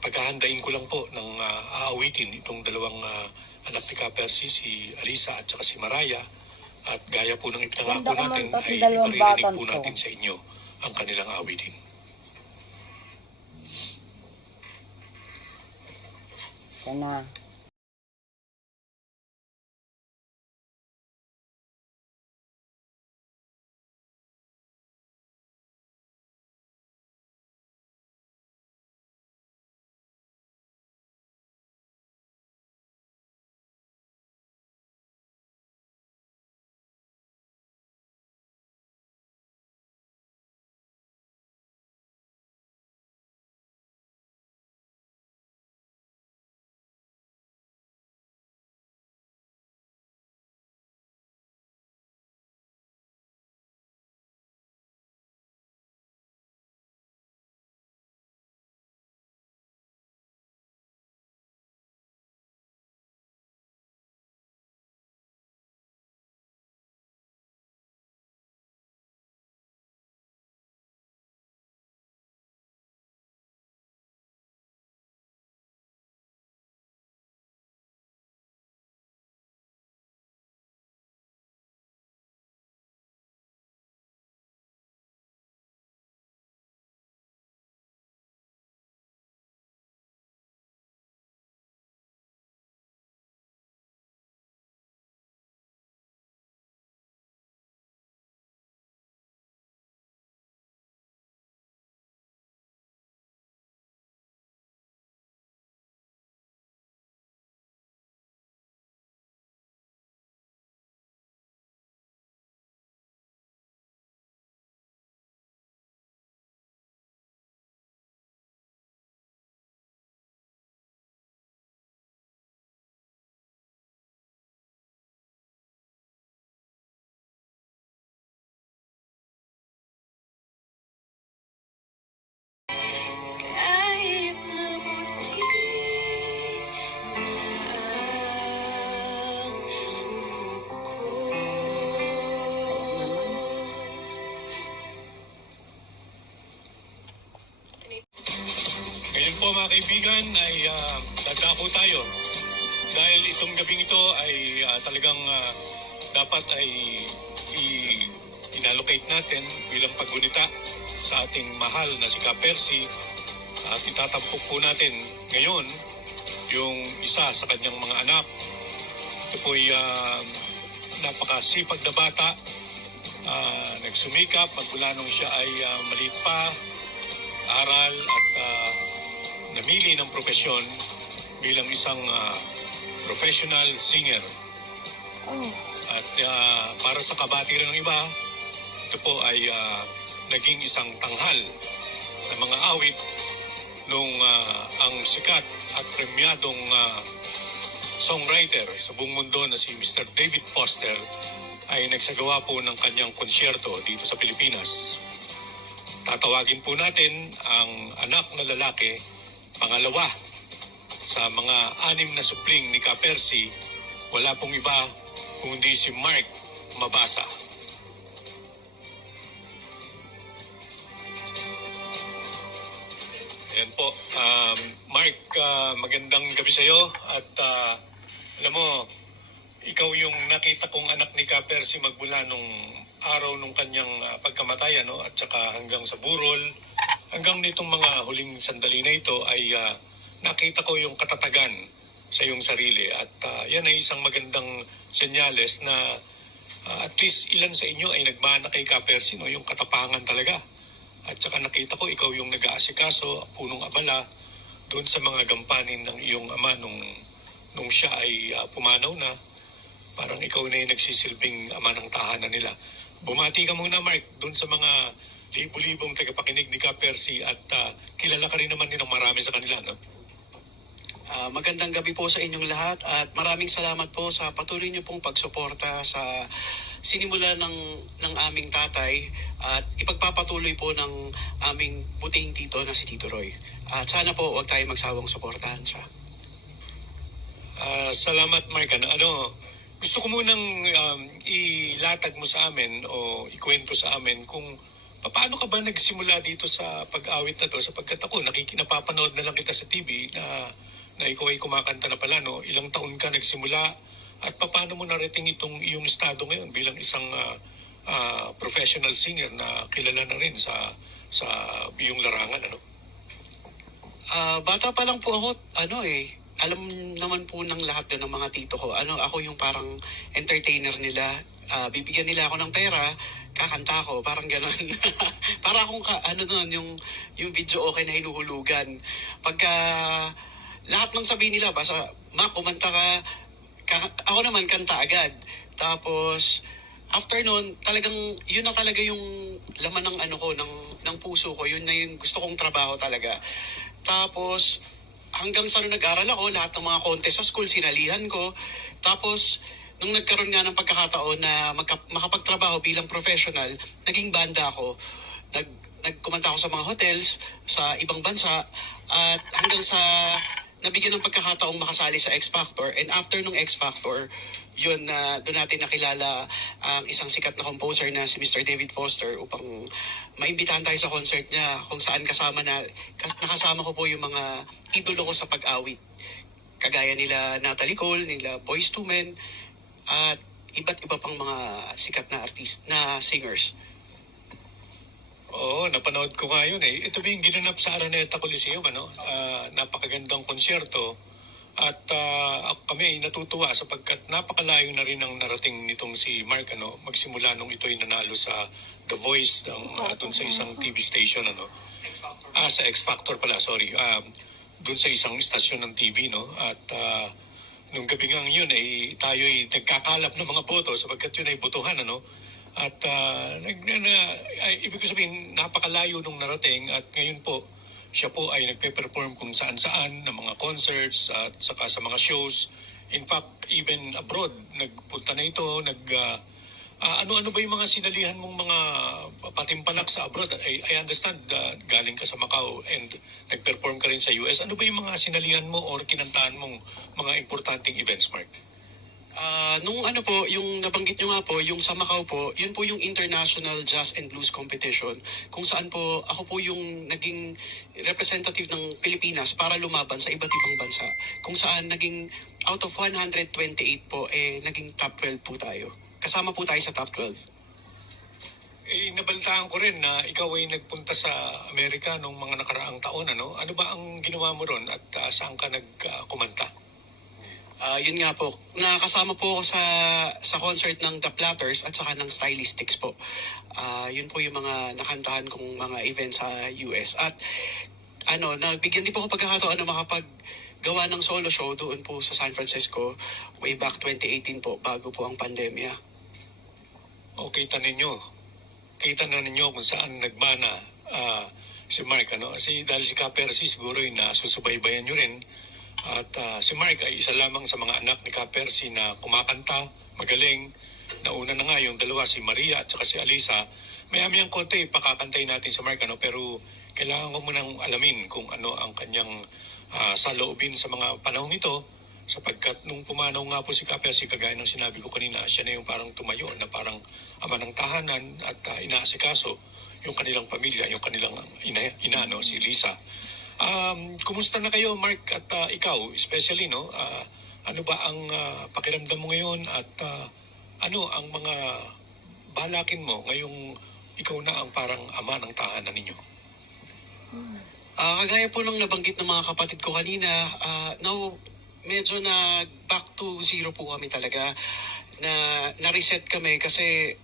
paghahandain ko lang po ng aawitin itong dalawang anak ni Ka-Percy, si Alisa at saka si Maraya. At gaya po ng ipinangako natin ay iparirinig po natin sa inyo ang kanilang awitin. Ito na. Ngayon po mga kaibigan ay dadako tayo dahil itong gabing ito ay talagang dapat ay inallocate natin bilang paggunita sa ating mahal na si Ka-Percy at itatampok po natin ngayon yung isa sa kanyang mga anak. Ito po ay napakasipag na bata, nagsumikap magmula nung siya ay maliit pa, aral at namili ng profesyon bilang isang professional singer. At para sa kabatiran ng iba, ito po ay naging isang tanghal ng mga awit nung ang sikat at premyadong songwriter sa buong mundo na si Mr. David Foster ay nagsagawa po ng kanyang konsyerto dito sa Pilipinas. Tatawagin po natin ang anak na lalaki, pangalawa sa mga 6 na supling ni Ka-Percy, wala pong iba kundi si Mark Mabasa. Ayan po. Mark, magandang gabi sa iyo at alam mo, ikaw yung nakita kong anak ni Ka-Percy magmula nung araw nung kanyang pagkamatay, no? At saka hanggang sa burol, hanggang nitong mga huling sandali na ito ay nakita ko yung katatagan sa iyong sarili at yan ay isang magandang senyales na at least ilan sa inyo ay nagmana kay Ka-Percy, no? Yung katapangan talaga. At saka nakita ko ikaw yung nag-aasikaso, punong abala doon sa mga gampanin ng iyong ama nung siya ay pumanaw na. Parang ikaw na yung nagsisilbing ama ng tahanan nila. Bumati ka muna, Mark, doon sa mga libo-libong tagapakinig ni Ka-Percy at kilala ka rin naman din ng marami sa kanila, no? Magandang gabi po sa inyong lahat at maraming salamat po sa patuloy niyo pong pagsuporta sa sinimula ng aming tatay at ipagpapatuloy po ng aming puting tito na si Tito Roy. At sana po huwag tayo magsawang suportahan siya. Salamat, Mark. Gusto ko munang ilatag mo sa amin o ikwento sa amin kung paano ka ba nagsimula dito sa pag-awit na to? Sapagkat ako, napapanood na lang kita sa TV na ikaw ay kumakanta na pala, no? Ilang taon ka nagsimula at paano mo narating itong iyong estado ngayon bilang isang professional singer na kilala na rin sa iyong larangan, ano? Bata pa lang po ako, alam naman po ng lahat doon ng mga tito ko. Ako yung parang entertainer nila. Bibigyan nila ako ng pera, kakanta ako, parang gano'n. Para akong yung video okay na hinuhulugan. Pagka lahat ng sabihin nila, basta kumanta ka, ako naman kanta agad. Tapos after nun, talagang yun na talaga yung laman ng ng puso ko. Yun na yung gusto kong trabaho talaga. Tapos hanggang sa nung nag-aral ako, lahat ng mga contest sa school, sinalihan ko. Tapos nung nagkaroon nga ng pagkakataon na makapagtrabaho bilang professional, naging banda ako. Nagkumanta ako sa mga hotels, sa ibang bansa, at hanggang sa nabigyan ng pagkakataong makasali sa X Factor. And after nung X Factor, yun doon natin nakilala ang isang sikat na composer na si Mr. David Foster upang maimbitahan tayo sa concert niya kung saan nakasama ko po yung mga idolo ko sa pag-awit. Kagaya nila Natalie Cole, nila Boyz II Men, at iba't iba pang mga sikat na singers. Oo, napanood ko nga yun eh. Ito ba yung ginanap sa Araneta Coliseum, ano? Napakagandang konsyerto. At kami ay natutuwa sapagkat napakalayo na rin ang narating nitong si Mark, ano? Magsimula nung ito'y nanalo sa The Voice dun sa isang TV station, ano? Sa X Factor pala, sorry. Dun sa isang istasyon ng TV, no? At nung gabi nga yun ay tayo ay nagkakalap ng mga boto sapagkat yun ay botohan, ano? At ibig sabihin napakalayo nung narating at ngayon po siya po ay nagpe-perform kung saan-saan ng mga concerts at saka sa mga shows. In fact, even abroad, nagpunta na ito, ano-ano ba yung mga sinalihan mong mga patimpalak sa abroad? I understand galing ka sa Macau and nag-perform ka rin sa US. Ano ba yung mga sinalihan mo or kinantahan mong mga importanteng events, Mark? Yung nabanggit nyo nga po, yung sa Macau po, yun po yung International Jazz and Blues Competition, kung saan po ako po yung naging representative ng Pilipinas para lumaban sa iba't ibang bansa. Kung saan naging out of 128 po, naging top 12 po tayo. Kasama po tayo sa top 12. Nabalitaan ko rin na ikaw ay nagpunta sa Amerika noong mga nakaraang taon, ano? Ano ba ang ginawa mo ron at saan ka nagkumanta? Yun nga po, nakasama po ako sa concert ng The Platters at saka ng Stylistics po. Yun po yung mga nakantahan kong mga events sa US. At nabigyan din po ako pagkakataon na makapaggawa ng solo show doon po sa San Francisco way back 2018 po, bago po ang pandemya. Kita na ninyo kung saan nagmana si Mark, ano? Dahil si Ka Percy siguro ay nasusubaybayan nyo rin. At si Mark ay isa lamang sa mga anak ni Ka Percy na kumakanta, magaling. Nauna na nga yung dalawa, si Maria at saka si Alisa. Mayami ang konti, pakakantay natin si Mark, ano? Pero kailangan ko munang alamin kung ano ang kanyang saloobin sa mga panahong ito. Sapagkat nung pumanaw nga po si Ka Percy, kagaya ng sinabi ko kanina, siya na yung parang tumayo na parang ama ng tahanan at inaasikaso yung kanilang pamilya, yung kanilang ina, no, si Lisa. Kumusta na kayo, Mark, at ikaw, especially, no? Ano ba ang pakiramdam mo ngayon at ano ang mga balakin mo ngayong ikaw na ang parang ama ng tahanan ninyo? Kagaya po ng nabanggit ng mga kapatid ko kanina, now medyo na back to zero po kami talaga. Na-reset kami kasi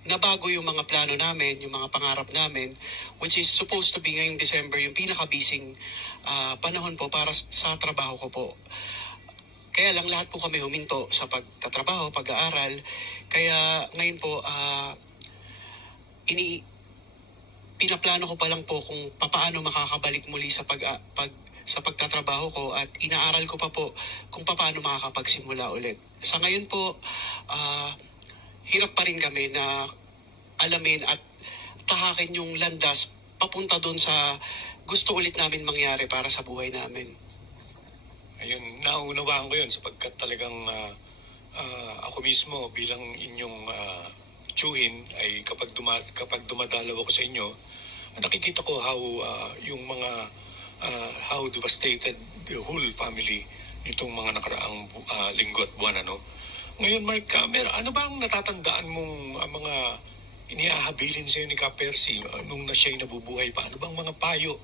nabago yung mga plano namin, yung mga pangarap namin, which is supposed to be ngayong December, yung pinaka-busy panahon po para sa trabaho ko po. Kaya lang lahat po kami huminto sa pagtatrabaho, pag-aaral. Kaya ngayon po, pinaplano ko pa lang po kung paano makakabalik muli sa pagtatrabaho ko at inaaral ko pa po kung paano makakapagsimula ulit. Sa ngayon po, hirap pa rin kami na alamin at tahakin yung landas papunta doon sa gusto ulit namin mangyari para sa buhay namin. Ayun, naunawaan ko yun sapagkat talagang ako mismo bilang inyong tiyuhin ay kapag dumadalaw ako sa inyo, nakikita ko how yung mga how devastated the whole family nitong mga nakaraang linggo at buwan, ano. Ngayon, Mark, ano ba ang natatandaan mong mga iniahabilin sa'yo ni Ka Percy nung na siya'y nabubuhay pa? Ano bang mga payo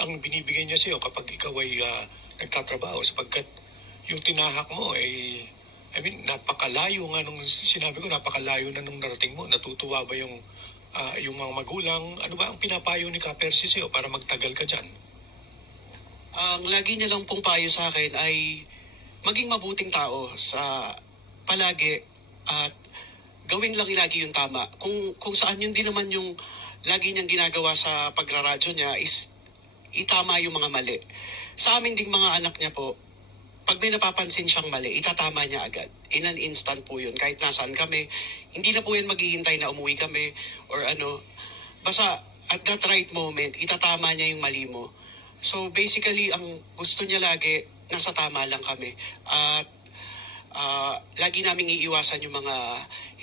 ang binibigay niya sa'yo kapag ikaw ay nagtatrabaho? Sapagkat yung tinahak mo ay, I mean, napakalayo nga nung sinabi ko, napakalayo na nung narating mo. Natutuwa ba yung mga magulang? Ano ba ang pinapayo ni Ka Percy sa'yo para magtagal ka dyan? Ang lagi niya lang pong payo sa akin ay maging mabuting tao sa palagi at gawin lang lagi yung tama. Kung saan yun din naman yung lagi niyang ginagawa sa pagraradyo niya is itama yung mga mali. Sa amin ding mga anak niya po, pag may napapansin siyang mali, itatama niya agad. In an instant po yun. Kahit nasaan kami, hindi na po yan maghihintay na umuwi kami or ano. Basta at that right moment, itatama niya yung mali mo. So basically, ang gusto niya lagi, nasa tama lang kami. At lagi naming iiwasan yung mga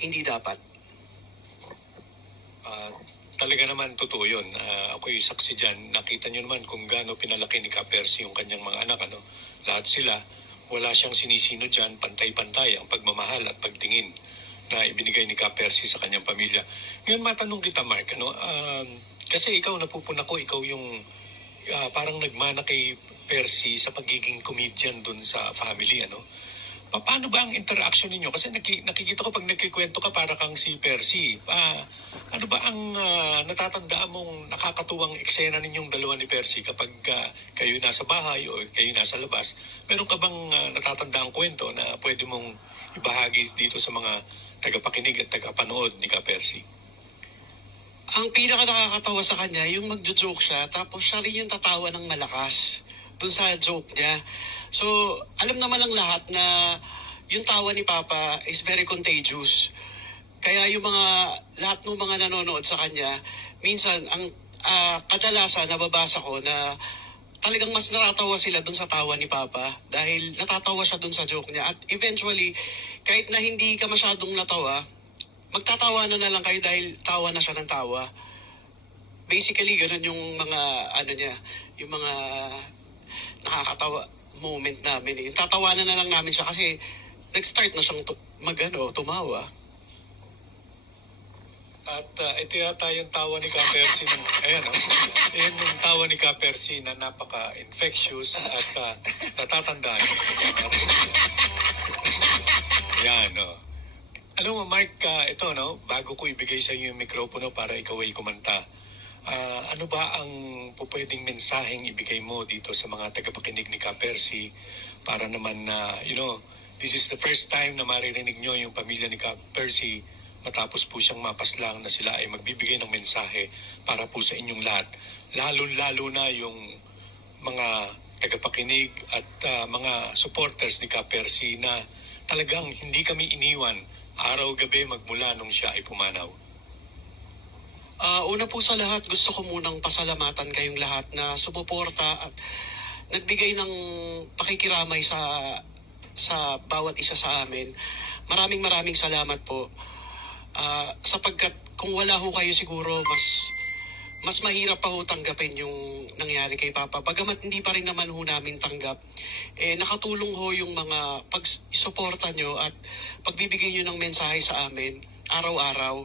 hindi dapat. Talaga naman totoo yun. Ako'y saksi dyan. Nakita niyo naman kung gaano pinalaki ni Ka Percy yung kanyang mga anak. Ano? Lahat sila, wala siyang sinisino dyan. Pantay-pantay ang pagmamahal at pagtingin na ibinigay ni Ka Percy sa kanyang pamilya. Ngayon matanong kita, Mark, ano? Kasi ikaw, napupuna ko, ikaw yung parang nagmana kay Percy sa pagiging comedian dun sa family, ano? Paano ba ang interaction ninyo? Kasi nakikita ko pag nagkikwento ka para kang si Percy. Ano ba ang natatandaan mong nakakatuwang eksena ninyong dalawa ni Percy kapag kayo nasa bahay o kayo nasa labas? Meron ka bang natatandaang kwento na pwede mong ibahagi dito sa mga tagapakinig at tagapanood ni Ka Percy? Ang pinaka nakakatawa sa kanya, yung magjo-joke siya, tapos siya rin yung tatawa ng malakas dun sa joke niya. So, alam naman ng lahat na yung tawa ni Papa is very contagious. Kaya yung lahat ng mga nanonood sa kanya, minsan, ang kadalasan nababasa ko na talagang mas natatawa sila dun sa tawa ni Papa dahil natatawa siya dun sa joke niya. At eventually, kahit na hindi ka masyadong natawa, magtatawanan na lang kayo dahil tawa na siya ng tawa. Basically, ganun yung mga, yung mga nakakatawa moment namin. Yung tatawanan na lang namin siya kasi nag-start na siyang tumawa. At ito yata yung tawa ni Ka Percy. Ayan, ayan yung tawa ni Ka Percy na napaka-infectious at natatandaan. Yan, no. Alam mo, Mark, ito, no, bago ko ibigay sa iyo yung mikropono para ikaw ay kumanta, ano ba ang pupwedeng mensaheng ibigay mo dito sa mga tagapakinig ni Ka Percy para naman na, this is the first time na maririnig nyo yung pamilya ni Ka Percy matapos po siyang mapaslang na sila ay magbibigay ng mensahe para po sa inyong lahat. Lalo-lalo na yung mga tagapakinig at mga supporters ni Ka Percy na talagang hindi kami iniwan araw-gabi magmula nung siya ay pumanaw. Una po sa lahat, gusto ko munang pasalamatan kayong lahat na sumuporta at nagbigay ng pakikiramay sa bawat isa sa amin. Maraming salamat po. Sapagkat kung wala ho kayo siguro, mas mahirap pa ho tanggapin yung nangyari kay Papa. Bagamat hindi pa rin naman ho namin tanggap, nakatulong ho yung mga pag-suporta nyo at pagbibigay nyo ng mensahe sa amin araw-araw.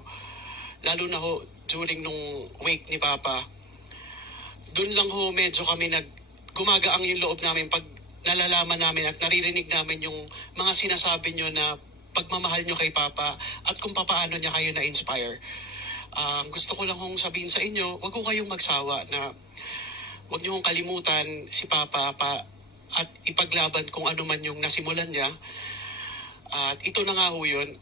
Lalo na ho during nung wake ni Papa. Doon lang ho medyo kami gumagaang yung loob namin pag nalalaman namin at naririnig namin yung mga sinasabi nyo na pagmamahal nyo kay Papa at kung papaano niya kayo na-inspire. Gusto ko lang hong sabihin sa inyo, wag ko kayong magsawa na wag niyo hong kalimutan si Papa at ipaglaban kung ano man yung nasimulan niya. At ito na nga ho yun,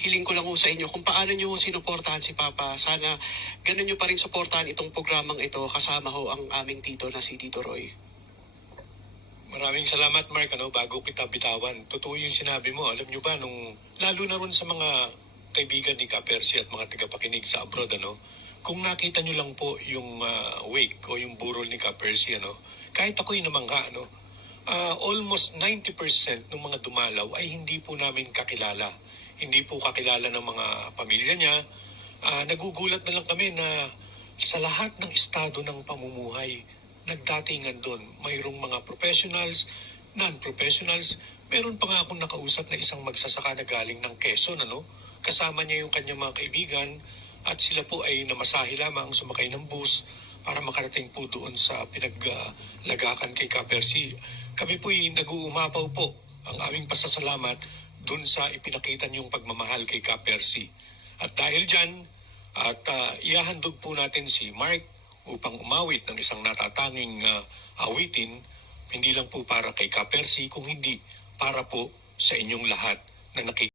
hiling ko lang ho sa inyo kung paano niyo ho sinuportahan si Papa. Sana ganun niyo pa rin suportahan itong programang ito kasama ho ang aming tito na si Tito Roy. Maraming salamat, Mark. Bago kita bitawan, totoo yung sinabi mo. Alam niyo ba, lalo na rin sa mga kaibigan ni Ka Percy at mga tagapakinig sa abroad, kung nakita niyo lang po yung wake o yung burol ni Ka Percy, kahit ako'y namangha, almost 90% ng mga dumalaw ay hindi po namin kakilala. hindi po kakilala ng mga pamilya niya. Nagugulat na lang kami na sa lahat ng estado ng pamumuhay, nagdatingan doon. Mayroong mga professionals, non-professionals. Meron pa nga akong nakausap na isang magsasaka na galing ng Quezon, Kasama niya yung kanyang mga kaibigan at sila po ay namasahe lamang sumakay ng bus para makarating po doon sa pinaglagakan kay Ka Percy. Kami po'y nag-uumapaw po ang aming pasasalamat doon sa ipinakita niyong pagmamahal kay Ka Percy. At dahil dyan, ihahandog po natin si Mark upang umawit ng isang natatanging awitin, hindi lang po para kay Ka Percy, kung hindi para po sa inyong lahat na nakikita.